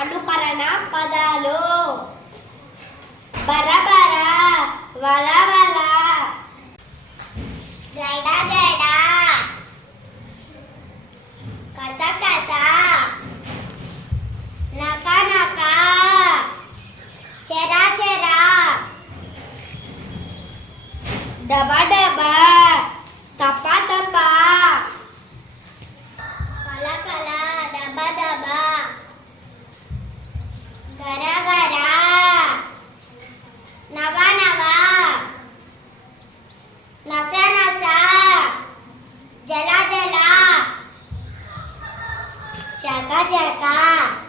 అనుకరణ పదాలు. బరబర వల వల. గడ గడ. కథ కథ నక నక. చెర చెర. డబ డబ తప Jaga.